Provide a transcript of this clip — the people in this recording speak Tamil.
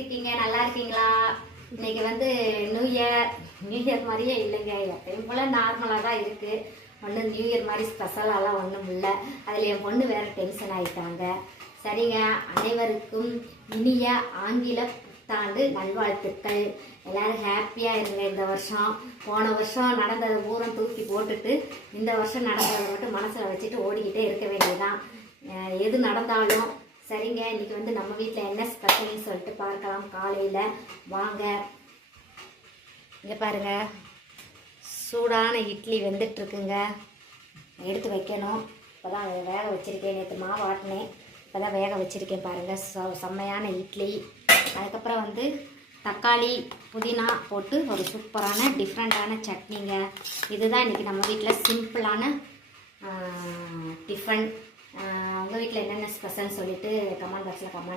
இருக்கீங்க? நல்லா இருக்கீங்களா? இன்னைக்கு வந்து நியூ இயர் மாதிரியே இல்லைங்க. எப்பயும் போல நார்மலாக தான் இருக்கு. ஒன்றும் நியூ இயர் மாதிரி ஸ்பெஷலாலாம் ஒன்றும் இல்லை. அதில் என் பொண்ணு வேற டென்ஷன் ஆகிட்டாங்க. சரிங்க, அனைவருக்கும் இனிய ஆங்கில புத்தாண்டு நல்வாழ்த்துக்கள். எல்லாரும் ஹாப்பியாக இருங்க. இந்த வருஷம் போன வருஷம் நடந்ததை பூரம் தூக்கி போட்டுட்டு இந்த வருஷம் நடந்ததை மட்டும் மனசில் வச்சுட்டு ஓடிக்கிட்டே இருக்க வேண்டியதுதான். எது நடந்தாலும் சரிங்க. இன்றைக்கி வந்து நம்ம வீட்டில் என்ன ஸ்பெஷல்னு சொல்லிட்டு பார்க்கலாம். காலையில் வாங்க. இங்கே பாருங்கள், சூடான இட்லி வெந்துட்டுருக்குங்க. எடுத்து வைக்கணும். இப்போ தான் வேக வச்சுருக்கேன். நேற்று மாவு ஆட்டினேன், இப்போ தான் வேக வச்சுருக்கேன். பாருங்கள், செம்மையான இட்லி. அதுக்கப்புறம் வந்து தக்காளி புதினா போட்டு ஒரு சூப்பரான டிஃப்ரெண்ட்டான சட்னிங்க. இதுதான் இன்றைக்கி நம்ம வீட்டில் சிம்பிளான டிஃபன். உங்கள் வீட்டில் என்னென்ன ஸ்பெஷல்னு சொல்லிவிட்டு கமெண்ட் பாக்ஸில் கமெண்ட்